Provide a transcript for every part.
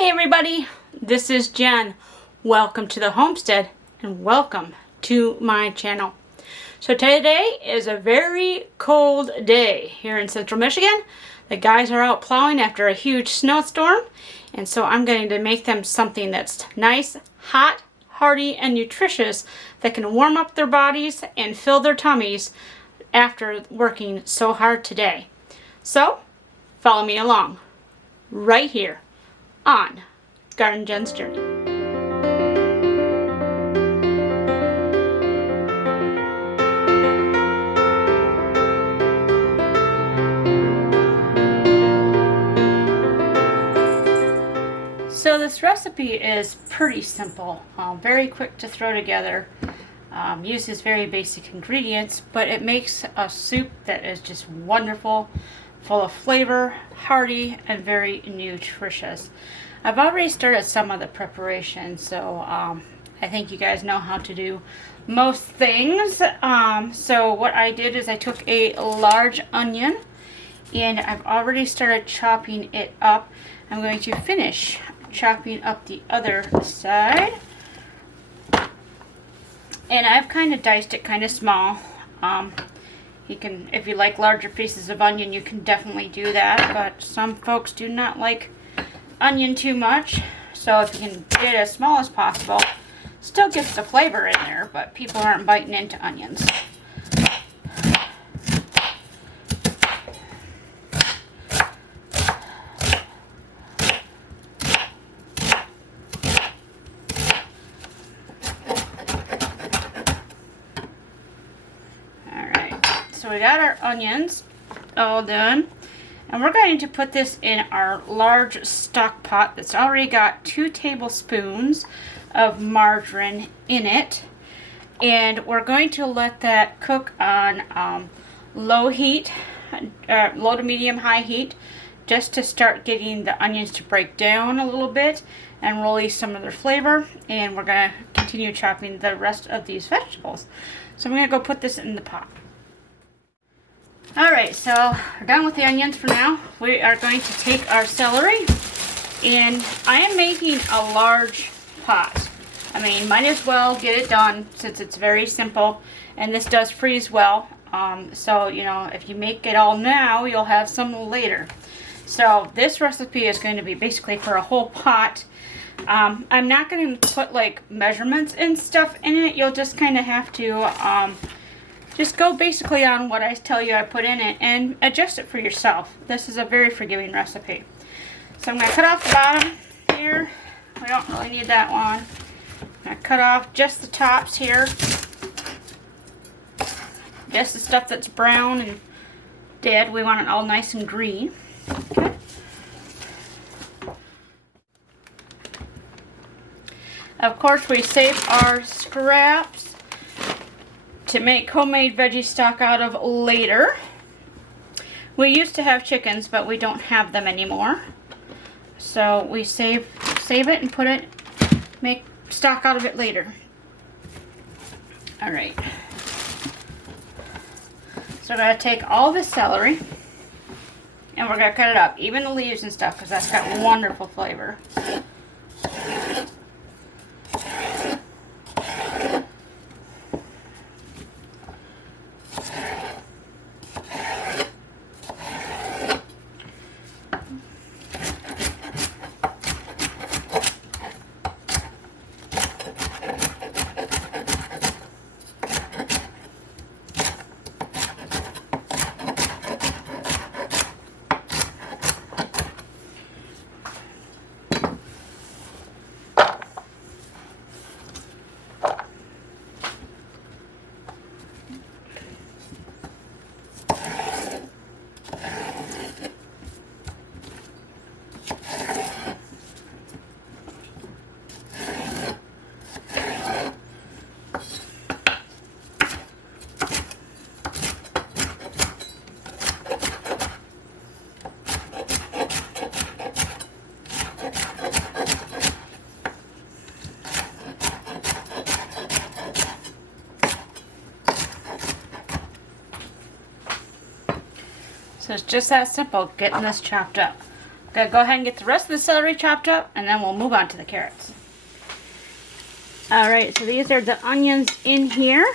Hey everybody, this is Jen. Welcome to the homestead and welcome to my channel. So today is a very cold day here in central Michigan. The guys are out plowing after a huge snowstorm, and so I'm going to make them something that's nice, hot, hearty, and nutritious that can warm up their bodies and fill their tummies after working so hard today. So follow me along right here on Garden Jen's Journey. So this recipe is pretty simple, very quick to throw together, uses very basic ingredients, but it makes a soup that is just wonderful, full of flavor, hearty, and very nutritious. I've already started some of the preparation, so I think you guys know how to do most things. So what I did is I took a large onion and I've already started chopping it up. I'm going to finish chopping up the other side. And I've kind of diced it kind of small. You can, if you like larger pieces of onion, you can definitely do that, but some folks do not like onion too much, so if you can get it as small as possible, still gets the flavor in there, but people aren't biting into onions. So we got our onions all done, and we're going to put this in our large stock pot that's already got 2 tablespoons of margarine in it, and we're going to let that cook on low heat, low to medium high heat, just to start getting the onions to break down a little bit and release some of their flavor. And we're going to continue chopping the rest of these vegetables. So I'm going to go put this in the pot. Alright, so we're done with the onions for now. We are going to take our celery, and I am making a large pot. I mean, might as well get it done since it's very simple, and this does freeze well. So, you know, if you make it all now, you'll have some later. So this recipe is going to be basically for a whole pot. I'm not going to put like measurements and stuff in it. You'll just kind of have to just go basically on what I tell you I put in it and adjust it for yourself. This is a very forgiving recipe. So I'm going to cut off the bottom here. We don't really need that one. I'm going to cut off just the tops here. Just the stuff that's brown and dead. We want it all nice and green. Okay. Of course, we save our scraps to make homemade veggie stock out of later. We used to have chickens, but we don't have them anymore. So we save it and make stock out of it later. Alright. So we're going to take all the celery and we're going to cut it up. Even the leaves and stuff, because that's got wonderful flavor. So it's just that simple, getting this chopped up. Gotta go ahead and get the rest of the celery chopped up, and then we'll move on to the carrots. Alright, so these are the onions in here.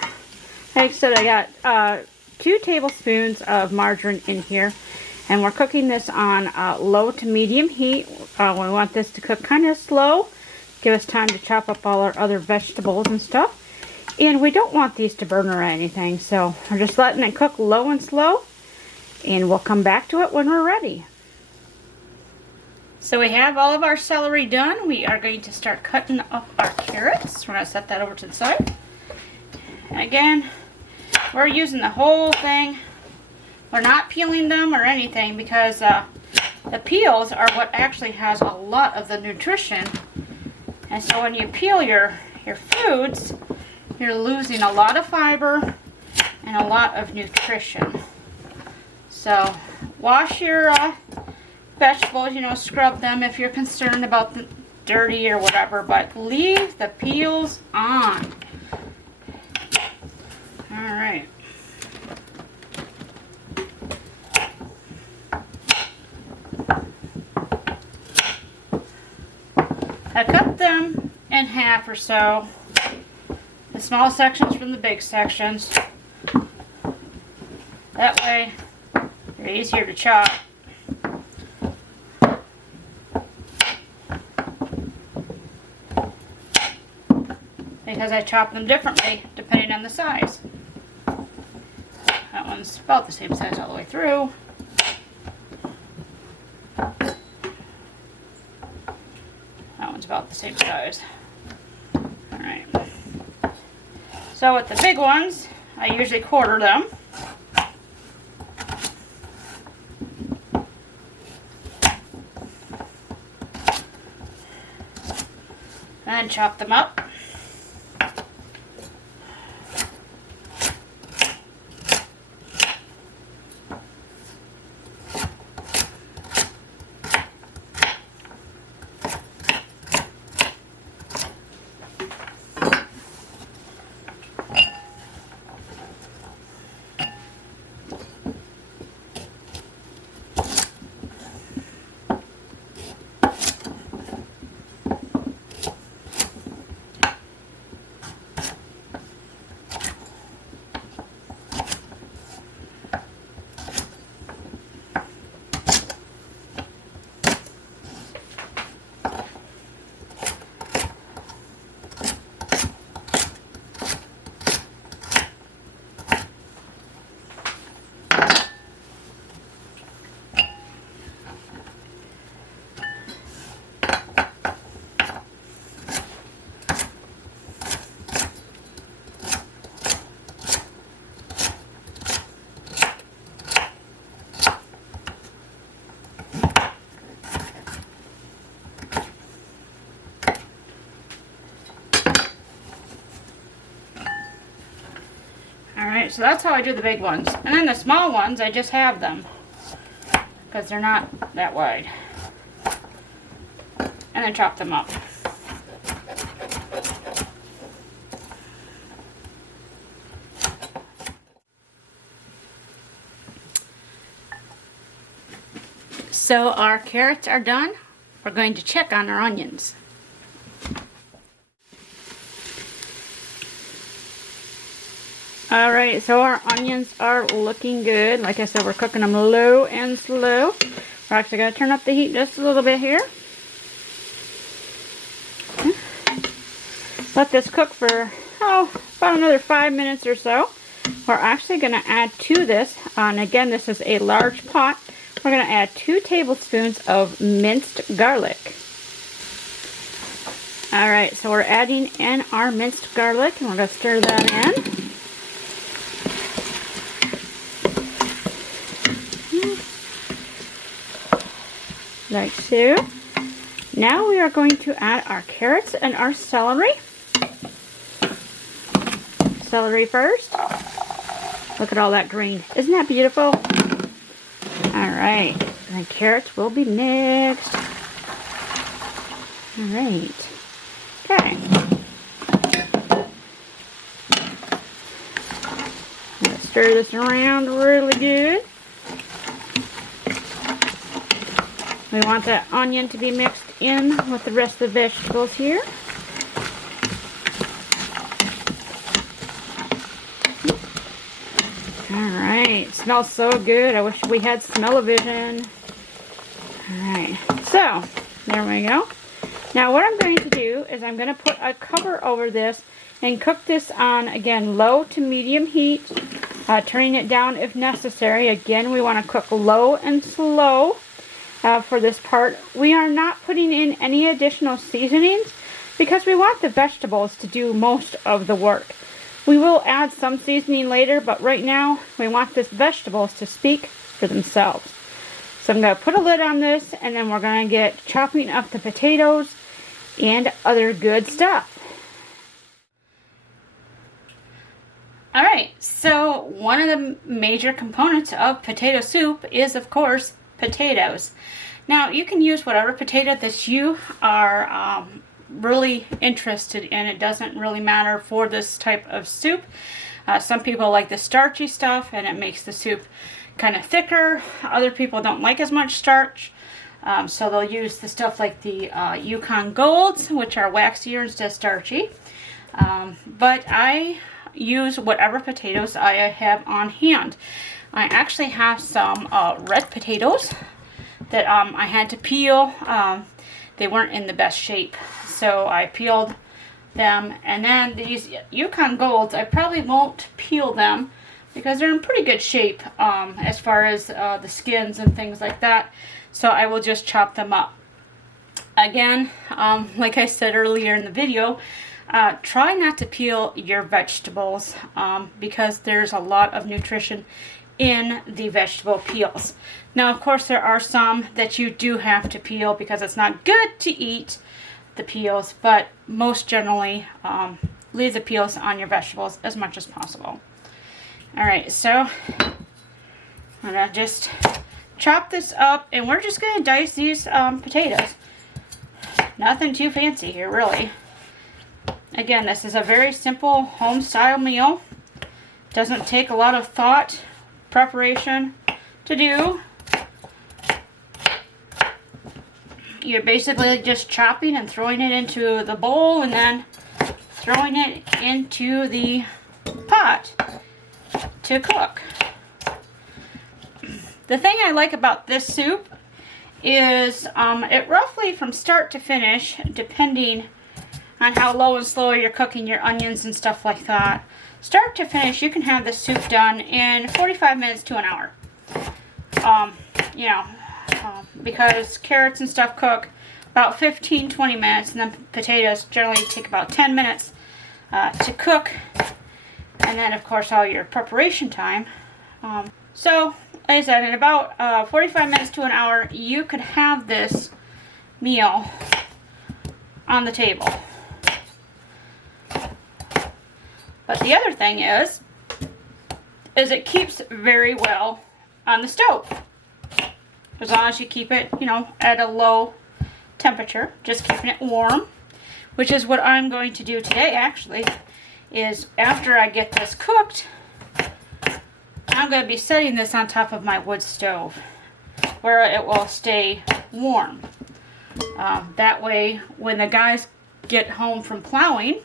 Like I said, I got 2 tablespoons of margarine in here. And we're cooking this on low to medium heat. We want this to cook kind of slow. Give us time to chop up all our other vegetables and stuff. And we don't want these to burn or anything. So we're just letting it cook low and slow. And we'll come back to it when we're ready. So we have all of our celery done. We are going to start cutting up our carrots. We're going to set that over to the side. And again, we're using the whole thing. We're not peeling them or anything because the peels are what actually has a lot of the nutrition. And so when you peel your foods, you're losing a lot of fiber and a lot of nutrition. So wash your vegetables, you know, scrub them if you're concerned about the dirty or whatever, but leave the peels on. All right. I cut them in half or so, the small sections from the big sections. That way, they're easier to chop. Because I chop them differently depending on the size. That one's about the same size all the way through. That one's about the same size. Alright. So with the big ones, I usually quarter them. And chop them up. Alright, so that's how I do the big ones. And then the small ones, I just have them. Because they're not that wide. And then chop them up. So our carrots are done. We're going to check on our onions. Alright, so our onions are looking good. Like I said, we're cooking them low and slow. We're actually going to turn up the heat just a little bit here. Let this cook for, about another 5 minutes or so. We're actually going to add to this, and again, this is a large pot. We're going to add 2 tablespoons of minced garlic. Alright, so we're adding in our minced garlic, and we're going to stir that in. Like so. Now we are going to add our carrots and our celery. Celery first. Look at all that green. Isn't that beautiful? Alright. And carrots will be mixed. Alright. Okay. Let's stir this around really good. We want the onion to be mixed in with the rest of the vegetables here. Alright, smells so good. I wish we had smell-o-vision. Alright, so there we go. Now what I'm going to do is I'm going to put a cover over this and cook this on, again, low to medium heat, turning it down if necessary. Again, we want to cook low and slow for this part. We are not putting in any additional seasonings because we want the vegetables to do most of the work. We will add some seasoning later, but right now we want the vegetables to speak for themselves. So I'm going to put a lid on this, and then we're going to get chopping up the potatoes and other good stuff. Alright, so one of the major components of potato soup is, of course, potatoes. Now, you can use whatever potato that you are really interested in. It doesn't really matter for this type of soup. Some people like the starchy stuff, and it makes the soup kind of thicker. Other people don't like as much starch, so they'll use the stuff like the Yukon Golds, which are waxier instead of starchy. But I use whatever potatoes I have on hand. I actually have some red potatoes that I had to peel. They weren't in the best shape, so I peeled them. And then these Yukon Golds, I probably won't peel them because they're in pretty good shape as far as the skins and things like that. So I will just chop them up. Again, like I said earlier in the video, try not to peel your vegetables because there's a lot of nutrition in the vegetable peels. Now, of course, there are some that you do have to peel because it's not good to eat the peels, but most generally leave the peels on your vegetables as much as possible. Alright, so I'm going to just chop this up, and we're just going to dice these potatoes. Nothing too fancy here, really. Again, this is a very simple home-style meal. Doesn't take a lot of thought, preparation to do. You're basically just chopping and throwing it into the bowl and then throwing it into the pot to cook. The thing I like about this soup is it roughly from start to finish, depending on how low and slow you're cooking your onions and stuff like that, start to finish, you can have this soup done in 45 minutes to an hour. Because carrots and stuff cook about 15-20 minutes, and then potatoes generally take about 10 minutes to cook, and then of course all your preparation time. So like I said, in about 45 minutes to an hour, you could have this meal on the table. But the other thing is it keeps very well on the stove. As long as you keep it, at a low temperature, just keeping it warm, which is what I'm going to do today, actually, is after I get this cooked, I'm going to be setting this on top of my wood stove where it will stay warm. That way, when the guys get home from plowing,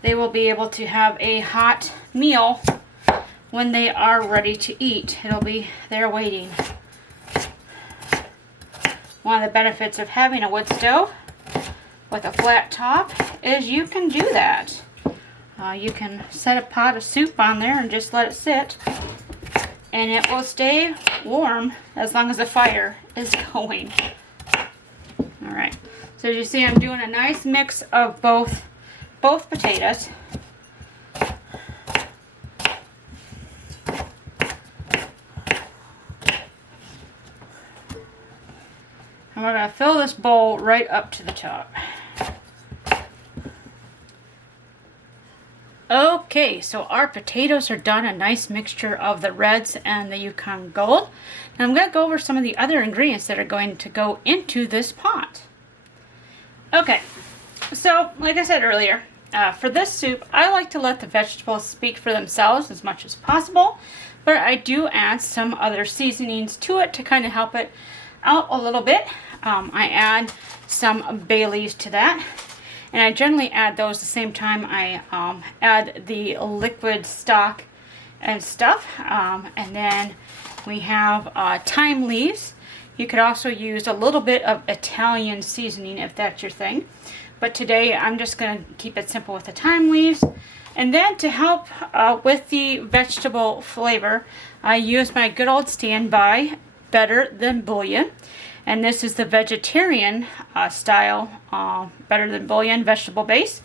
they will be able to have a hot meal when they are ready to eat. It'll be there waiting. One of the benefits of having a wood stove with a flat top is you can do that. You can set a pot of soup on there and just let it sit, and it will stay warm as long as the fire is going. Alright, so as you see, I'm doing a nice mix of both potatoes. And we're going to fill this bowl right up to the top. Okay, so our potatoes are done, a nice mixture of the reds and the Yukon Gold. Now I'm going to go over some of the other ingredients that are going to go into this pot. Okay, so like I said earlier, for this soup, I like to let the vegetables speak for themselves as much as possible. but I do add some other seasonings to it to kind of help it out a little bit. I add some bay leaves to that, and I generally add those the same time I add the liquid stock and stuff. And then we have thyme leaves. You could also use a little bit of Italian seasoning if that's your thing, but today I'm just going to keep it simple with the thyme leaves. And then to help with the vegetable flavor, I use my good old standby Better Than Bouillon. And this is the vegetarian style Better Than Bouillon vegetable base.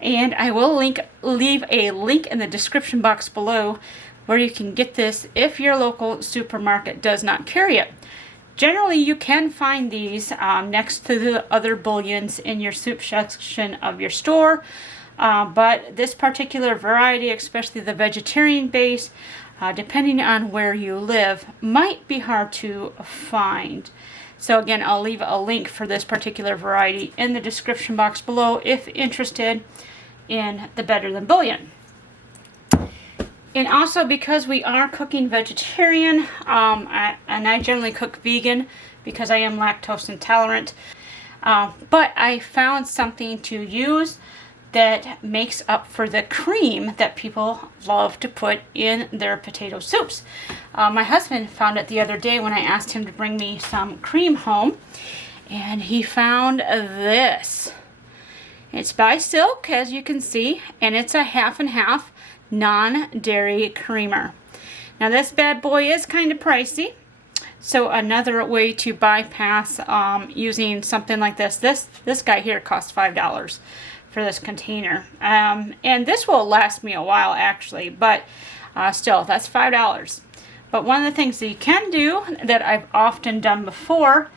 And I will leave a link in the description box below where you can get this if your local supermarket does not carry it. Generally, you can find these next to the other bouillons in your soup section of your store. But this particular variety, especially the vegetarian base, depending on where you live, might be hard to find. So again, I'll leave a link for this particular variety in the description box below if interested in the Better Than Bouillon. And also, because we are cooking vegetarian, and I generally cook vegan because I am lactose intolerant, but I found something to use that makes up for the cream that people love to put in their potato soups. My husband found it the other day when I asked him to bring me some cream home, and he found this. It's by Silk, as you can see, and it's a half and half non-dairy creamer. Now this bad boy is kind of pricey, so another way to bypass using something like this guy here costs $5 for this container, and this will last me a while actually, but still, that's $5. But one of the things that you can do that I've often done before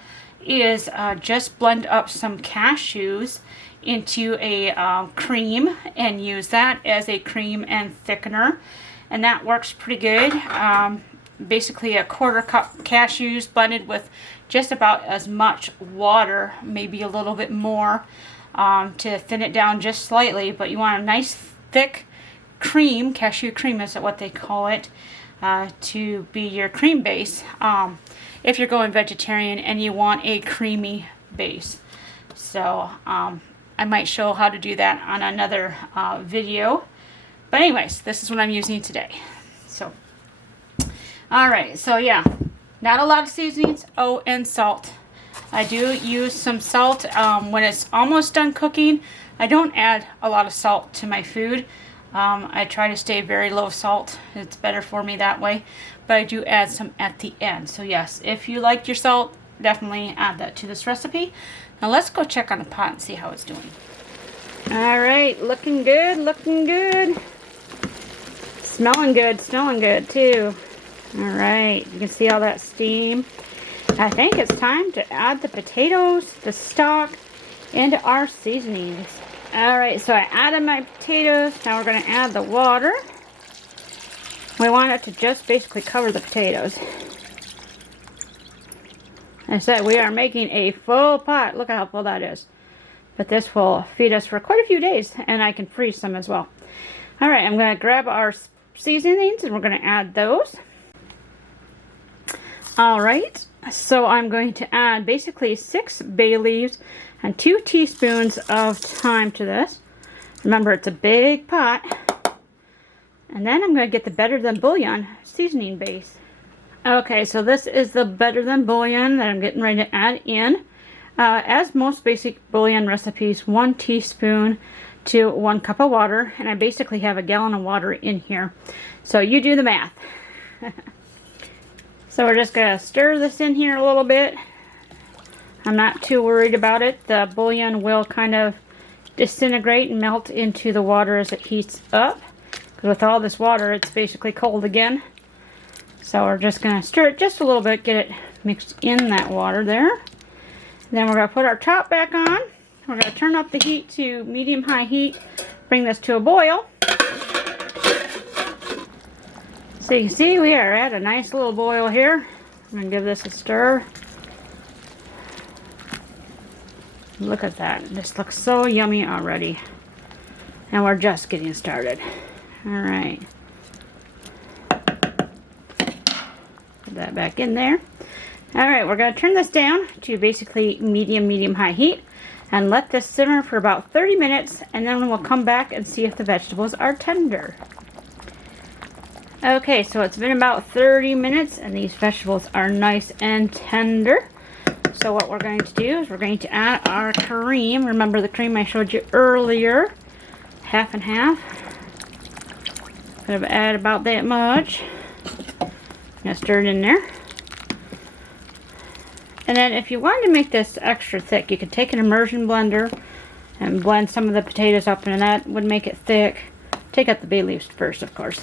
is just blend up some cashews into a cream and use that as a cream and thickener, and that works pretty good. Basically a 1/4 cup cashews blended with just about as much water, maybe a little bit more, to thin it down just slightly, but you want a nice thick cream, cashew cream is what they call it, to be your cream base if you're going vegetarian and you want a creamy base. So I might show how to do that on another video, but anyways, this is what I'm using today. So alright, so yeah, not a lot of seasonings. Oh, and salt. I do use some salt when it's almost done cooking. I don't add a lot of salt to my food. I try to stay very low salt. It's better for me that way. But I do add some at the end. So yes, if you like your salt, definitely add that to this recipe. Now let's go check on the pot and see how it's doing. Alright, looking good, looking good. Smelling good too. Alright, you can see all that steam. I think it's time to add the potatoes, the stock, and our seasonings. Alright, so I added my potatoes. Now we're going to add the water. We want it to just basically cover the potatoes. I said we are making a full pot. Look at how full that is. But this will feed us for quite a few days, and I can freeze some as well. Alright, I'm going to grab our seasonings and we're going to add those. Alright, so I'm going to add basically 6 bay leaves and 2 teaspoons of thyme to this. Remember, it's a big pot. And then I'm going to get the Better Than Bouillon seasoning base. Okay, so this is the Better Than Bouillon that I'm getting ready to add in. As most basic bouillon recipes, 1 teaspoon to 1 cup of water. And I basically have a gallon of water in here. So you do the math. So we're just going to stir this in here a little bit. I'm not too worried about it. The bouillon will kind of disintegrate and melt into the water as it heats up. Because with all this water, it's basically cold again. So we're just going to stir it just a little bit, get it mixed in that water there. Then we're going to put our top back on. We're going to turn up the heat to medium-high heat. Bring this to a boil. So you can see we are at a nice little boil here. I'm going to give this a stir. Look at that. This looks so yummy already. And we're just getting started. Alright. that back in there. Alright, we're going to turn this down to basically medium-high heat and let this simmer for about 30 minutes, and then we'll come back and see if the vegetables are tender. Okay, so it's been about 30 minutes and these vegetables are nice and tender. So what we're going to do is we're going to add our cream. Remember the cream I showed you earlier? Half and half. Gonna add about that much. Gonna stir it in there. And then if you wanted to make this extra thick, you could take an immersion blender and blend some of the potatoes up, and that would make it thick. Take out the bay leaves first, of course.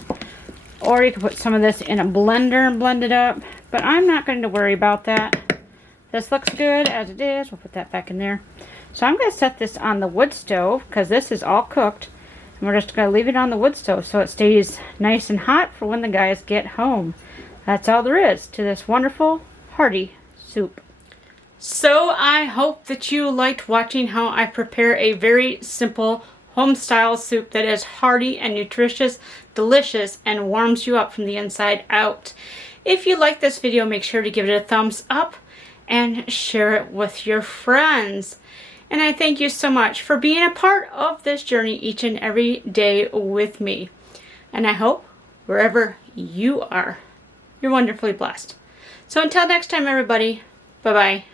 Or you could put some of this in a blender and blend it up. But I'm not going to worry about that. This looks good as it is. We'll put that back in there. So I'm going to set this on the wood stove because this is all cooked. And we're just going to leave it on the wood stove so it stays nice and hot for when the guys get home. That's all there is to this wonderful hearty soup. So I hope that you liked watching how I prepare a very simple home-style soup that is hearty and nutritious, delicious, and warms you up from the inside out. If you like this video, make sure to give it a thumbs up and share it with your friends. And I thank you so much for being a part of this journey each and every day with me. And I hope wherever you are, you're wonderfully blessed. So until next time, everybody, bye-bye.